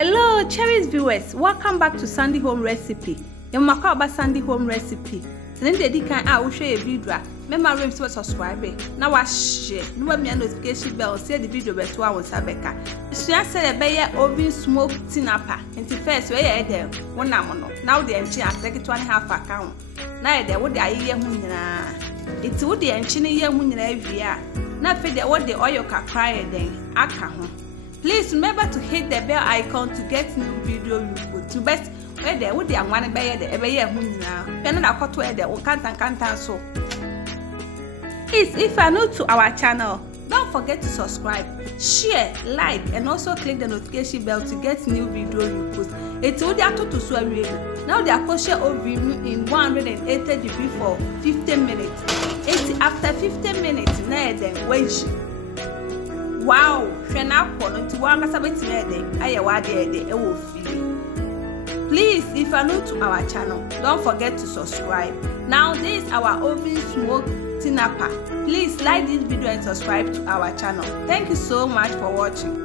Hello, cherished viewers. Welcome back to Sandy Home Recipe. You must call about Sandy Home Recipe. Today, the can I will show you a video. Remember, to subscribe. Now, I share. No me notification bell. See the video better one Sabeka. So I said a bayer oven smoked tinapa. And the first way there, one namono. Now the engine I take it 1.5 account. Now there would I hear munina. It's would the engine year munina every year. Now for the what the oil can cry then. I can't. Please remember to hit the bell icon to get new video you put to best where there would be one by the every year now. Another cut where there will can't so. Please, if you are new to our channel, don't forget to subscribe, share, like, and also click the notification bell to get new video you post. It's all there to swear now they are kosher over in 180 degrees for 15 minutes. It's after 15 minutes now then wait. Wow, please, if you are new to our channel, don't forget to subscribe. Now, this is our oven smoked tinapa. Please like this video and subscribe to our channel. Thank you so much for watching.